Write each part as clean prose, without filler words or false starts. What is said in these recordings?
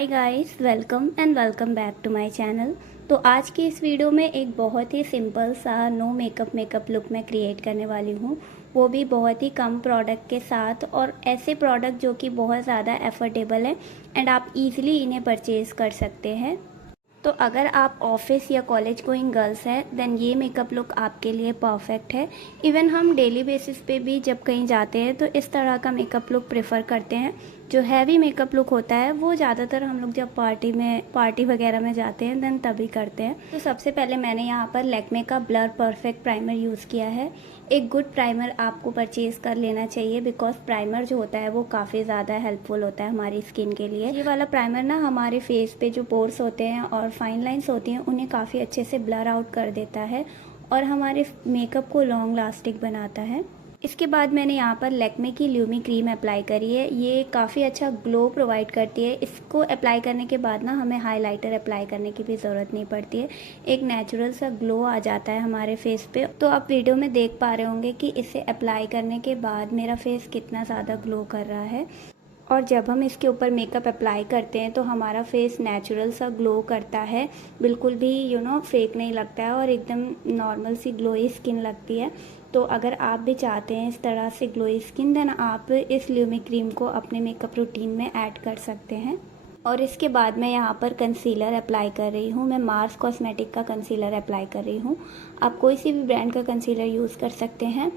Hi guys, welcome back to my channel. तो आज की इस वीडियो में एक बहुत ही सिंपल सा नो मेकअप लुक मैं क्रिएट करने वाली हूँ, वो भी बहुत ही कम प्रोडक्ट के साथ, और ऐसे प्रोडक्ट जो कि बहुत ज़्यादा एफोर्डेबल है एंड आप इजीली इन्हें परचेज़ कर सकते हैं। तो अगर आप ऑफिस या कॉलेज गोइंग गर्ल्स हैं देन ये मेकअप लुक आपके लिए परफेक्ट है। इवन हम डेली बेसिस पे भी जब कहीं जाते हैं तो इस तरह का मेकअप लुक प्रेफर करते हैं। जो हैवी मेकअप लुक होता है वो ज़्यादातर हम लोग जब पार्टी वगैरह में जाते हैं देन तभी करते हैं। तो सबसे पहले मैंने यहाँ पर लैक्मे का ब्लर परफेक्ट प्राइमर यूज़ किया है। एक गुड प्राइमर आपको परचेज़ कर लेना चाहिए बिकॉज प्राइमर जो होता है वो काफ़ी ज़्यादा हेल्पफुल होता है हमारी स्किन के लिए। ये वाला प्राइमर ना हमारे फेस पे जो पोर्स होते हैं और फाइन लाइंस होती हैं उन्हें काफ़ी अच्छे से ब्लर आउट कर देता है और हमारे मेकअप को लॉन्ग लास्टिंग बनाता है। इसके बाद मैंने यहाँ पर लैक्मे की ल्यूमी क्रीम अप्लाई करी है। ये काफ़ी अच्छा ग्लो प्रोवाइड करती है। इसको अप्लाई करने के बाद ना हमें हाइलाइटर अप्लाई करने की भी ज़रूरत नहीं पड़ती है। एक नेचुरल सा ग्लो आ जाता है हमारे फेस पे। तो आप वीडियो में देख पा रहे होंगे कि इसे अप्लाई करने के बाद मेरा फेस कितना ज़्यादा ग्लो कर रहा है। और जब हम इसके ऊपर मेकअप अप्लाई करते हैं तो हमारा फेस नेचुरल सा ग्लो करता है, बिल्कुल भी फेक नहीं लगता है और एकदम नॉर्मल सी ग्लोई स्किन लगती है। तो अगर आप भी चाहते हैं इस तरह से ग्लोई स्किन देन आप इस ल्यूमी क्रीम को अपने मेकअप रूटीन में ऐड कर सकते हैं। और इसके बाद मैं यहाँ पर कंसीलर अप्लाई कर रही हूँ। मैं मार्स कॉस्मेटिक का कंसीलर अप्लाई कर रही हूँ। आप कोई सी भी ब्रांड का कंसीलर यूज़ कर सकते हैं।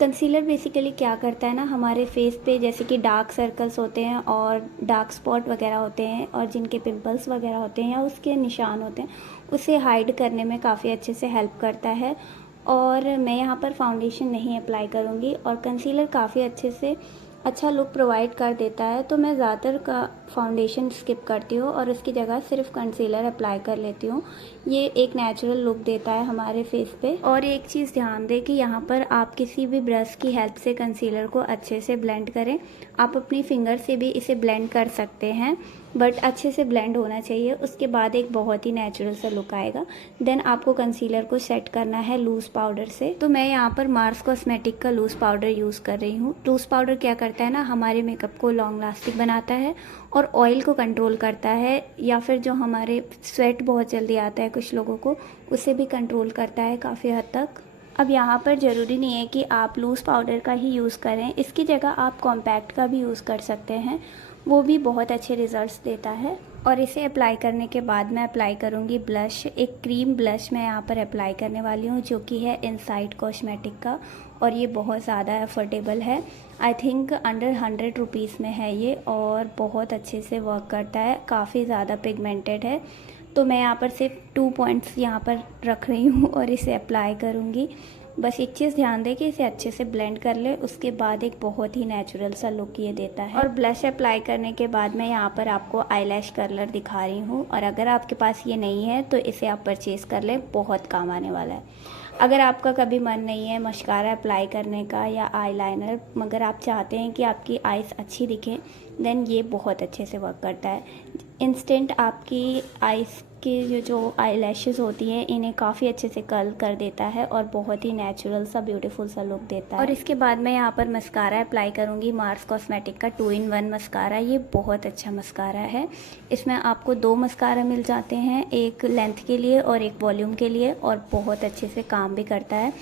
कंसीलर बेसिकली क्या करता है ना, हमारे फेस पे जैसे कि डार्क सर्कल्स होते हैं और डार्क स्पॉट वगैरह होते हैं और जिनके पिंपल्स वगैरह होते हैं या उसके निशान होते हैं उसे हाइड करने में काफ़ी अच्छे से हेल्प करता है। और मैं यहाँ पर फाउंडेशन नहीं अप्लाई करूँगी और कंसीलर काफ़ी अच्छे से अच्छा लुक प्रोवाइड कर देता है। तो मैं ज़्यादातर का फाउंडेशन स्किप करती हूँ और उसकी जगह सिर्फ कंसीलर अप्लाई कर लेती हूँ। ये एक नेचुरल लुक देता है हमारे फेस पे। और एक चीज़ ध्यान दें कि यहाँ पर आप किसी भी ब्रश की हेल्प से कंसीलर को अच्छे से ब्लेंड करें। आप अपनी फिंगर से भी इसे ब्लेंड कर सकते हैं बट अच्छे से ब्लेंड होना चाहिए। उसके बाद एक बहुत ही नेचुरल सा लुक आएगा। देन आपको कंसीलर को सेट करना है लूज़ पाउडर से। तो मैं यहाँ पर मार्स कॉस्मेटिक का लूज़ पाउडर यूज़ कर रही हूँ। लूज़ पाउडर क्या करता है ना, हमारे मेकअप को लॉन्ग लास्टिंग बनाता है और ऑयल को कंट्रोल करता है, या फिर जो हमारे स्वेट बहुत जल्दी आता है कुछ लोगों को उसे भी कंट्रोल करता है काफ़ी हद तक। अब यहाँ पर ज़रूरी नहीं है कि आप लूज़ पाउडर का ही यूज़ करें, इसकी जगह आप कॉम्पैक्ट का भी यूज़ कर सकते हैं, वो भी बहुत अच्छे रिजल्ट्स देता है। और इसे अप्लाई करने के बाद मैं अप्लाई करूँगी ब्लश। एक क्रीम ब्लश मैं यहाँ पर अप्लाई करने वाली हूँ जो कि है इनसाइड कॉस्मेटिक का, और ये बहुत ज़्यादा अफोर्डेबल है। आई थिंक अंडर 100 रुपीज़ में है ये और बहुत अच्छे से वर्क करता है, काफ़ी ज़्यादा पिगमेंटेड है। तो मैं यहाँ पर सिर्फ 2 पॉइंट्स यहाँ पर रख रही हूँ और इसे अप्लाई करूँगी। बस एक चीज़ ध्यान दें कि इसे अच्छे से ब्लेंड कर ले, उसके बाद एक बहुत ही नेचुरल सा लुक ये देता है। और ब्लश अप्लाई करने के बाद मैं यहाँ पर आपको आईलैश कर्लर दिखा रही हूँ, और अगर आपके पास ये नहीं है तो इसे आप परचेज़ कर लें, बहुत काम आने वाला है। अगर आपका कभी मन नहीं है मस्कारा अप्लाई करने का या आईलाइनर, मगर आप चाहते हैं कि आपकी आईज अच्छी दिखें, देन ये बहुत अच्छे से वर्क करता है। इंस्टेंट आपकी आईज की जो आईलैशेस होती हैं इन्हें काफ़ी अच्छे से कर्ल कर देता है और बहुत ही नेचुरल सा ब्यूटीफुल सा लुक देता है। और इसके बाद मैं यहाँ पर मस्कारा अप्लाई करूँगी, मार्स कॉस्मेटिक का 2-in-1 मस्कारा। ये बहुत अच्छा मस्कारा है। इसमें आपको 2 मस्कारा मिल जाते हैं, एक लेंथ के लिए और एक वॉल्यूम के लिए, और बहुत अच्छे से काम भी करता है।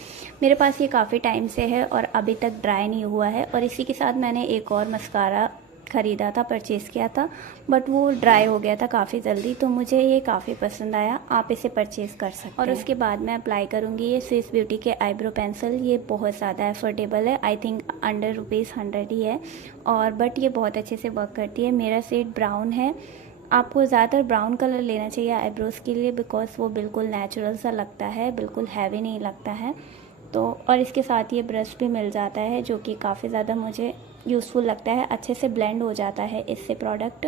मेरे पास ये काफ़ी टाइम से है और अभी तक ड्राई नहीं हुआ है। और इसी के साथ मैंने एक और मस्कारा ख़रीदा था, परचेज़ किया था, बट वो ड्राई हो गया था काफ़ी जल्दी, तो मुझे ये काफ़ी पसंद आया। आप इसे परचेज़ कर सकते हैं। और उसके बाद मैं अप्लाई करूँगी ये स्विस ब्यूटी के आईब्रो पेंसिल। ये बहुत ज़्यादा एफोर्डेबल है, आई थिंक अंडर ₹100 ही है, और बट ये बहुत अच्छे से वर्क करती है। मेरा शेड ब्राउन है। आपको ज़्यादातर ब्राउन कलर लेना चाहिए आईब्रोज़ के लिए बिकॉज वो बिल्कुल नेचुरल सा लगता है, बिल्कुल हैवी नहीं लगता है। तो और इसके साथ ये ब्रश भी मिल जाता है जो कि काफ़ी ज़्यादा मुझे यूज़फुल लगता है, अच्छे से ब्लेंड हो जाता है इससे प्रोडक्ट।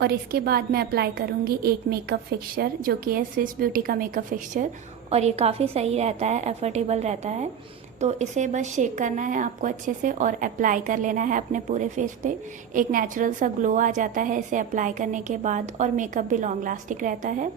और इसके बाद मैं अप्लाई करूँगी एक मेकअप फिक्सचर जो कि है स्विस ब्यूटी का मेकअप फिक्सचर, और ये काफ़ी सही रहता है, एफर्टेबल रहता है। तो इसे बस शेक करना है आपको अच्छे से और अप्लाई कर लेना है अपने पूरे फेस पे। एक नेचुरल सा ग्लो आ जाता है इसे अप्लाई करने के बाद, और मेकअप भी लॉन्ग लास्टिक रहता है।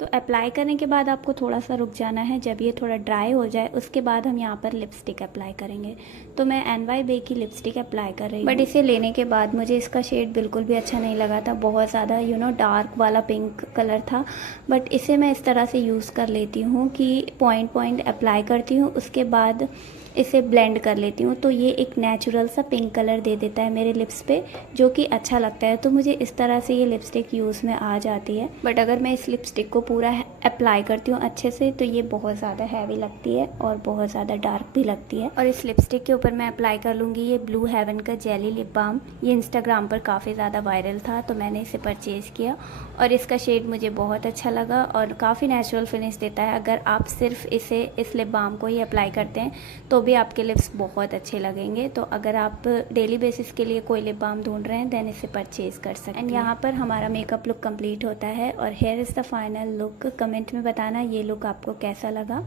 तो अप्लाई करने के बाद आपको थोड़ा सा रुक जाना है। जब ये थोड़ा ड्राई हो जाए उसके बाद हम यहाँ पर लिपस्टिक अप्लाई करेंगे। तो मैं NY Bae की लिपस्टिक अप्लाई कर रही हूँ, बट इसे लेने के बाद मुझे इसका शेड बिल्कुल भी अच्छा नहीं लगा था। बहुत ज़्यादा डार्क वाला पिंक कलर था। बट इसे मैं इस तरह से यूज़ कर लेती हूँ कि पॉइंट अप्लाई करती हूँ, उसके बाद इसे ब्लेंड कर लेती हूँ। तो ये एक नेचुरल सा पिंक कलर दे देता है मेरे लिप्स पे, जो कि अच्छा लगता है। तो मुझे इस तरह से ये लिपस्टिक यूज़ में आ जाती है। बट अगर मैं इस लिपस्टिक को पूरा अप्लाई करती हूँ अच्छे से तो ये बहुत ज़्यादा हैवी लगती है और बहुत ज़्यादा डार्क भी लगती है। और इस लिपस्टिक के ऊपर मैं अप्लाई कर लूँगी ये ब्लू हेवन का जेली लिप बाम। ये इंस्टाग्राम पर काफ़ी ज़्यादा वायरल था तो मैंने इसे परचेज़ किया और इसका शेड मुझे बहुत अच्छा लगा और काफ़ी नेचुरल फिनिश देता है। अगर आप सिर्फ इस लिप बाम को ही अप्लाई करते हैं तो भी आपके लिप्स बहुत अच्छे लगेंगे। तो अगर आप डेली बेसिस के लिए कोई लिप बाम ढूंढ रहे हैं देन इसे परचेज कर सकते हैं। एंड यहाँ पर हमारा मेकअप लुक कंप्लीट होता है और here is the final look. Comment में बताना ये लुक आपको कैसा लगा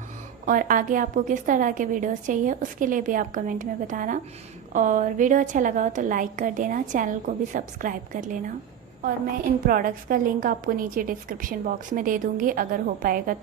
और आगे आपको किस तरह के वीडियोस चाहिए उसके लिए भी आप कमेंट में बताना। और वीडियो अच्छा लगा हो तो लाइक कर देना, चैनल को भी सब्सक्राइब कर लेना। और मैं इन प्रोडक्ट्स का लिंक आपको नीचे डिस्क्रिप्शन बॉक्स में दे दूँगी अगर हो पाएगा तो।